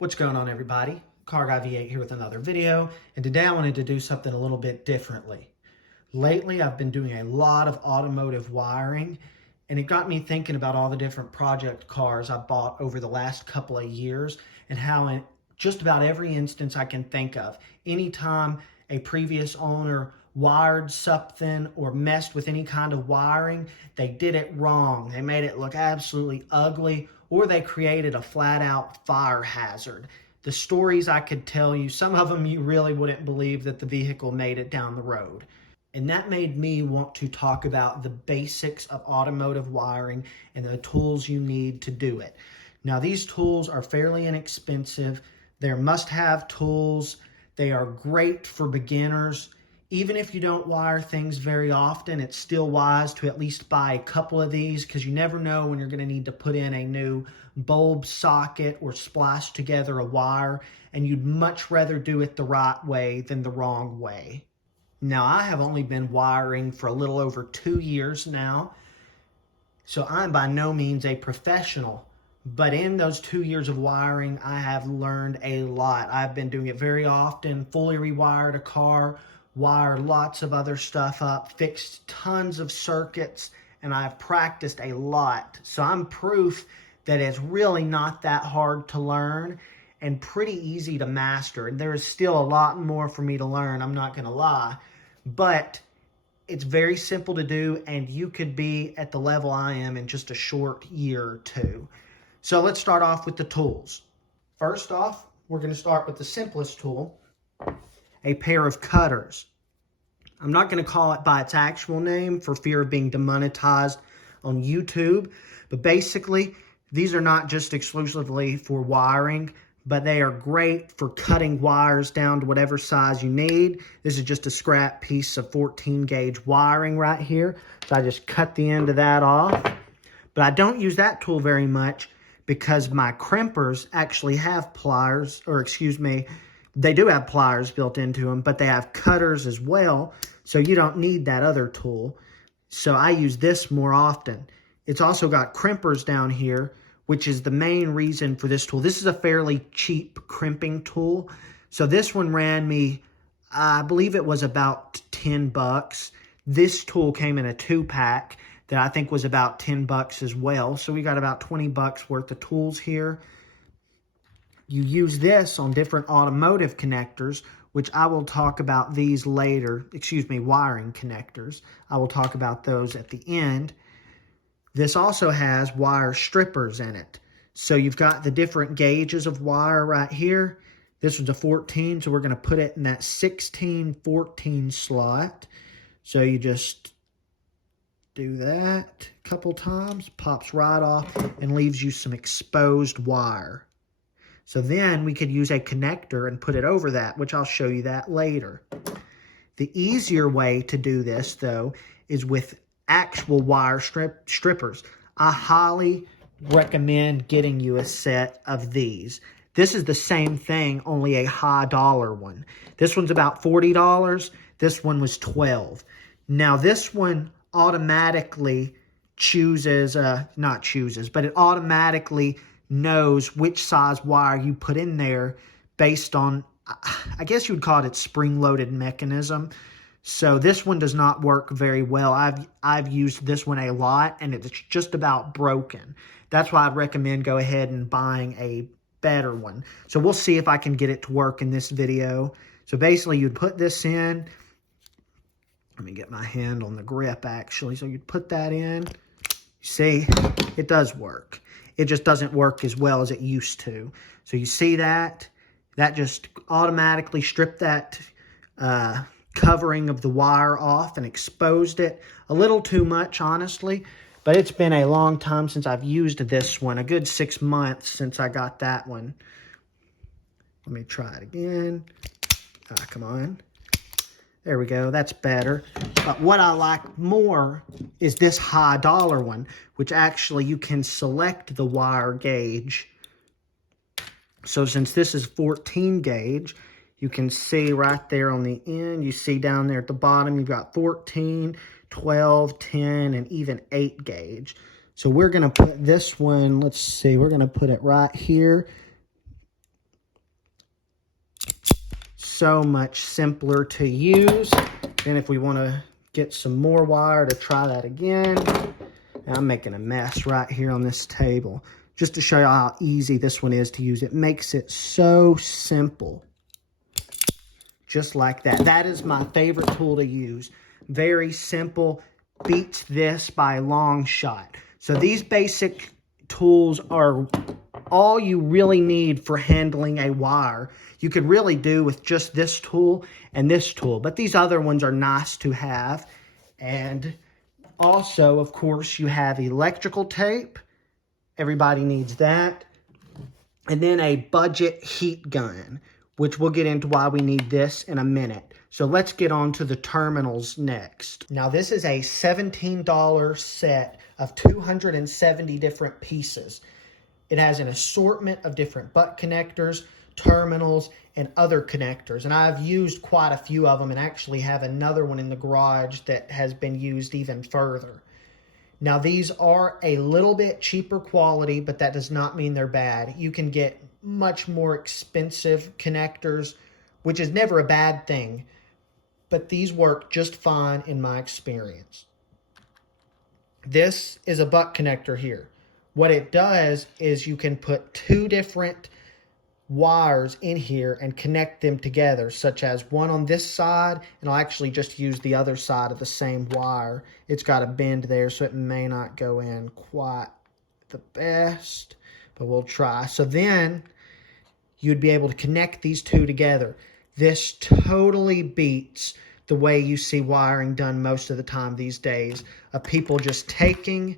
What's going on, everybody? Car Guy V8 here with another video, and today I wanted to do something a little bit differently. Lately, I've been doing a lot of automotive wiring, and it got me thinking about all the different project cars I bought over the last couple of years and how in just about every instance I can think of, anytime a previous owner wired something or messed with any kind of wiring, they did it wrong. They made it look absolutely ugly, or they created a flat out fire hazard. The stories I could tell you, some of them you really wouldn't believe that the vehicle made it down the road. And that made me want to talk about the basics of automotive wiring and the tools you need to do it. Now, these tools are fairly inexpensive. They're must-have tools. They are great for beginners. Even if you don't wire things very often, it's still wise to at least buy a couple of these because you never know when you're going to need to put in a new bulb socket or splice together a wire, and you'd much rather do it the right way than the wrong way. Now, I have only been wiring for a little over 2 years now, so I'm by no means a professional. But in those 2 years of wiring, I have learned a lot. I've been doing it very often, fully rewired a car, wired lots of other stuff up, fixed tons of circuits, and I've practiced a lot. So I'm proof that it's really not that hard to learn and pretty easy to master. And there is still a lot more for me to learn, I'm not going to lie. But it's very simple to do, and you could be at the level I am in just a short year or two. So let's start off with the tools. First off, we're going to start with the simplest tool, a pair of cutters. I'm not going to call it by its actual name for fear of being demonetized on YouTube, but basically these are not just exclusively for wiring, but they are great for cutting wires down to whatever size you need. This is just a scrap piece of 14 gauge wiring right here, so I just cut the end of that off. But I don't use that tool very much because my crimpers actually have pliers, or excuse me, they do have pliers built into them, but they have cutters as well, so you don't need that other tool. So I use this more often. It's also got crimpers down here, which is the main reason for this tool. This is a fairly cheap crimping tool. So this one ran me, I believe it was about 10 bucks. This tool came in a 2-pack that I think was about 10 bucks as well. So we got about 20 bucks worth of tools here. You use this on different automotive connectors, which I will talk about these later. Excuse me, wiring connectors. I will talk about those at the end. This also has wire strippers in it. So you've got the different gauges of wire right here. This was a 14, so we're going to put it in that 16-14 slot. So you just do that a couple times, pops right off, and leaves you some exposed wire. So then we could use a connector and put it over that, which I'll show you that later. The easier way to do this, though, is with actual wire strippers. I highly recommend getting you a set of these. This is the same thing, only a high dollar one. This one's about $40. This one was $12. Now this one automatically chooses, not chooses, but it automatically knows which size wire you put in there based on, I guess you would call it its spring-loaded mechanism. So this one does not work very well. I've used this one a lot, and it's just about broken. That's why I'd recommend go ahead and buying a better one. So we'll see if I can get it to work in this video. So basically, you'd put this in. Let me get my hand on the grip, actually. So you'd put that in. See, it does work. It just doesn't work as well as it used to. So you see that? That just automatically stripped that covering of the wire off and exposed it. A little too much, honestly. But it's been a long time since I've used this one. A good 6 months since I got that one. Let me try it again. Come on. There we go. That's better. But what I like more is this high dollar one, which actually you can select the wire gauge. So since this is 14 gauge, you can see right there on the end, you see down there at the bottom, you've got 14, 12, 10, and even 8 gauge. So we're going to put this one, let's see, we're going to put it right here. so much simpler to use. And if we want to get some more wire to try that again, I'm making a mess right here on this table just to show you how easy this one is to use. It makes it so simple. Just like that. That is my favorite tool to use. Very simple, beats this by a long shot. So these basic tools are all you really need for handling a wire. You could really do with just this tool and this tool, but these other ones are nice to have. And also, of course, you have electrical tape. Everybody needs that. And then a budget heat gun, which we'll get into why we need this in a minute. So let's get on to the terminals next. Now this is a $17 set of 270 different pieces. It has an assortment of different butt connectors, terminals, and other connectors. And I've used quite a few of them and actually have another one in the garage that has been used even further. Now these are a little bit cheaper quality, but that does not mean they're bad. You can get much more expensive connectors, which is never a bad thing, but these work just fine in my experience. This is a butt connector here. What it does is you can put two different wires in here and connect them together, such as one on this side, and I'll actually just use the other side of the same wire. It's got a bend there, so it may not go in quite the best, but we'll try. So then you'd be able to connect these two together. This totally beats the way you see wiring done most of the time these days, of people just taking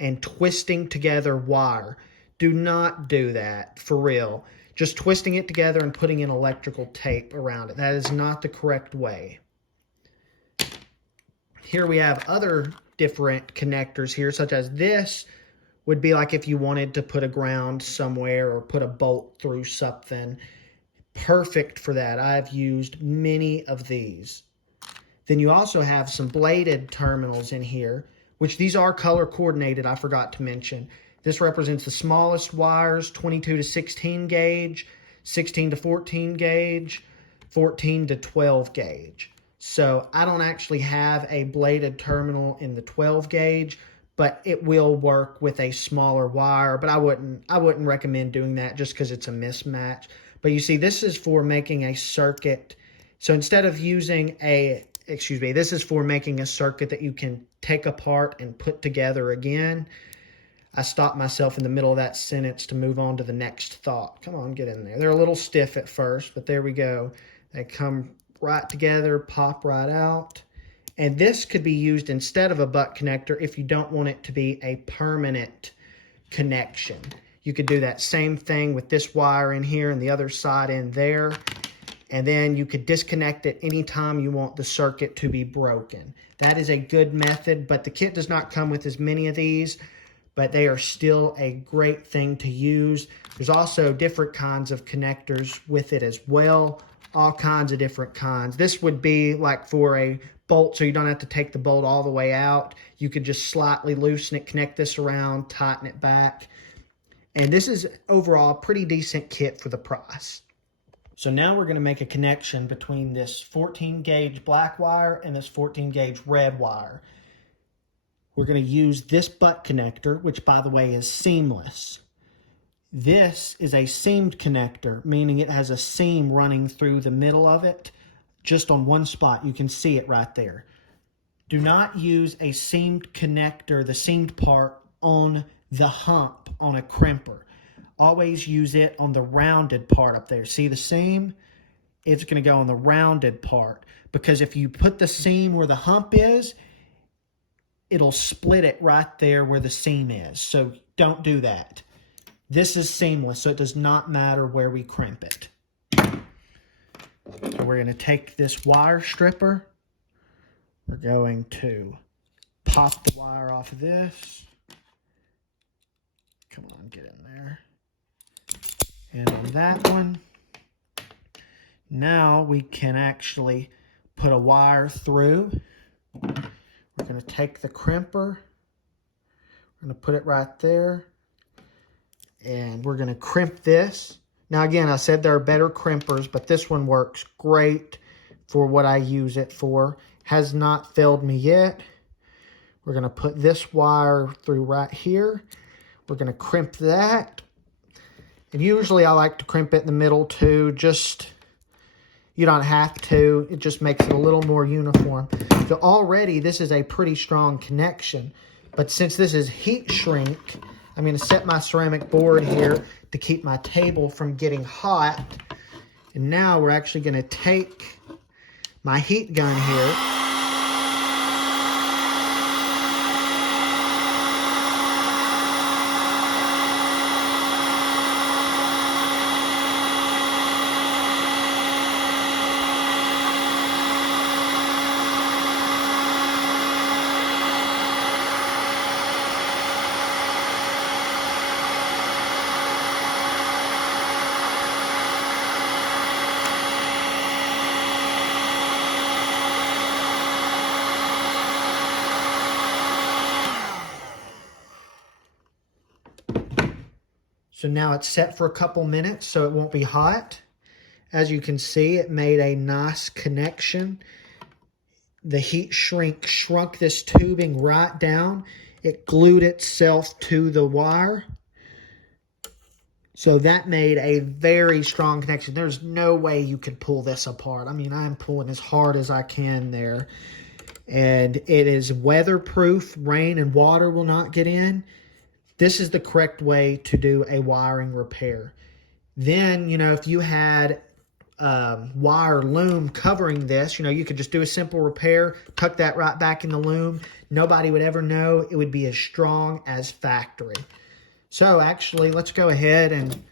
and twisting together wire. Do not do that, for real. Just twisting it together and putting in electrical tape around it. That is not the correct way. Here we have other different connectors here, such as this would be like if you wanted to put a ground somewhere or put a bolt through something. Perfect for that. I've used many of these. Then you also have some bladed terminals in here, which these are color coordinated, I forgot to mention. This represents the smallest wires, 22 to 16 gauge, 16 to 14 gauge, 14 to 12 gauge. So I don't actually have a bladed terminal in the 12 gauge, but it will work with a smaller wire. But I wouldn't recommend doing that just because it's a mismatch. But you see, this is for making a circuit. So instead of using this is for making a circuit that you can take apart and put together again. I stopped myself in the middle of that sentence to move on to the next thought. Come on, get in there. They're a little stiff at first, but there we go. They come right together, pop right out. And this could be used instead of a butt connector if you don't want it to be a permanent connection. You could do that same thing with this wire in here and the other side in there. And then you could disconnect it anytime you want the circuit to be broken. That is a good method, but the kit does not come with as many of these, but they are still a great thing to use. There's also different kinds of connectors with it as well, all kinds of different kinds. This would be like for a bolt, so you don't have to take the bolt all the way out. You could just slightly loosen it, connect this around, tighten it back. And this is overall a pretty decent kit for the price. So now we're going to make a connection between this 14 gauge black wire and this 14 gauge red wire. We're going to use this butt connector, which by the way is seamless. This is a seamed connector, meaning it has a seam running through the middle of it, just on one spot. You can see it right there. Do not use a seamed connector, the seamed part, on the hump on a crimper. Always use it on the rounded part up there. See the seam? It's going to go on the rounded part, because if you put the seam where the hump is, it'll split it right there where the seam is. So don't do that. This is seamless, so it does not matter where we crimp it. So we're going to take this wire stripper. We're going to pop the wire off of this. Come on, get in there. And on that one, now we can actually put a wire through. We're going to take the crimper, we're going to put it right there, and we're going to crimp this. Now again, I said there are better crimpers, but this one works great for what I use it for. Has not failed me yet. We're going to put this wire through right here. We're going to crimp that. And usually I like to crimp it in the middle too. You don't have to. It just makes it a little more uniform. So already this is a pretty strong connection. But since this is heat shrink, I'm going to set my ceramic board here to keep my table from getting hot. And now we're actually going to take my heat gun here. So now it's set for a couple minutes so it won't be hot. As you can see, it made a nice connection. The heat shrink shrunk this tubing right down. It glued itself to the wire. So that made a very strong connection. There's no way you could pull this apart. I mean, I'm pulling as hard as I can there. And it is weatherproof. Rain and water will not get in. This is the correct way to do a wiring repair. Then, if you had wire loom covering this, you could just do a simple repair, tuck that right back in the loom. Nobody would ever know. It would be as strong as factory. So actually, let's go ahead and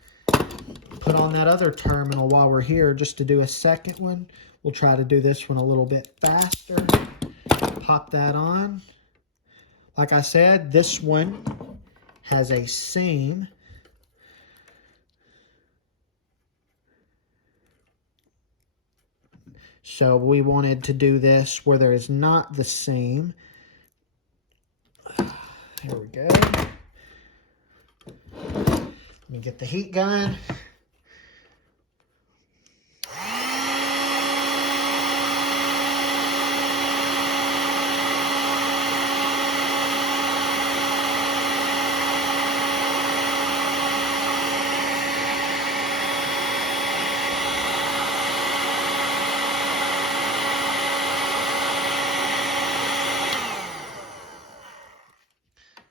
put on that other terminal while we're here just to do a second one. We'll try to do this one a little bit faster. Pop that on. Like I said, this one has a seam. So we wanted to do this where there is not the seam. There we go. Let me get the heat gun.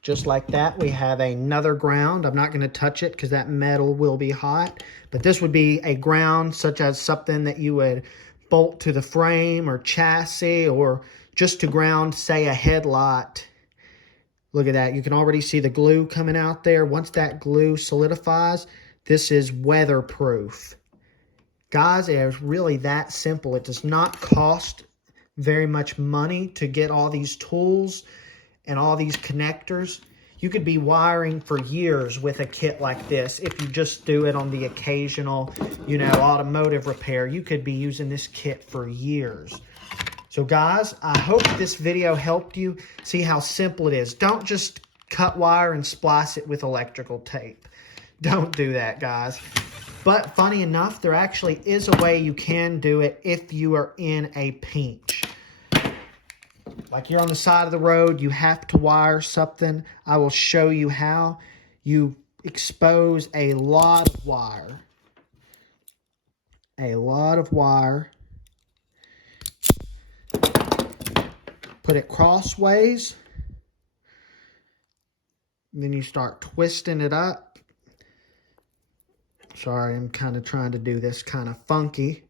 Just like that, we have another ground. I'm not going to touch it because that metal will be hot. But this would be a ground such as something that you would bolt to the frame or chassis, or just to ground, say, a headlight. Look at that. You can already see the glue coming out there. Once that glue solidifies, this is weatherproof. Guys, it is really that simple. It does not cost very much money to get all these tools and all these connectors. You could be wiring for years with a kit like this. If you just do it on the occasional, automotive repair, you could be using this kit for years. So guys, I hope this video helped you see how simple it is. Don't just cut wire and splice it with electrical tape. Don't do that, guys. But funny enough, there actually is a way you can do it if you are in a pinch. Like you're on the side of the road, you have to wire something. I will show you how. You expose a lot of wire. A lot of wire. Put it crossways. Then you start twisting it up. Sorry, I'm kind of trying to do this kind of funky.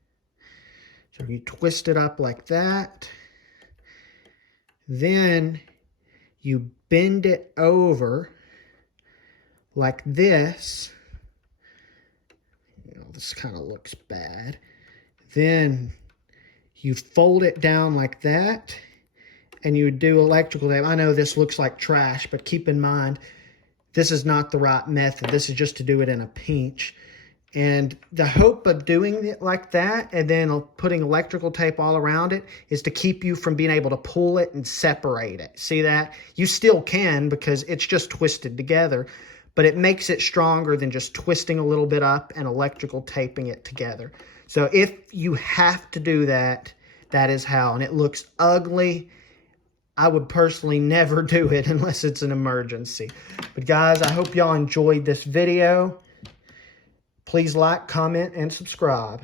So you twist it up like that. Then you bend it over like this. This kind of looks bad. Then you fold it down like that, and you do electrical tape. I know this looks like trash, but keep in mind, this is not the right method. This is just to do it in a pinch. And the hope of doing it like that and then putting electrical tape all around it is to keep you from being able to pull it and separate it. See that? You still can because it's just twisted together. but it makes it stronger than just twisting a little bit up and electrical taping it together. So if you have to do that, that is how. And it looks ugly. I would personally never do it unless it's an emergency. But guys, I hope y'all enjoyed this video. Please like, comment, and subscribe.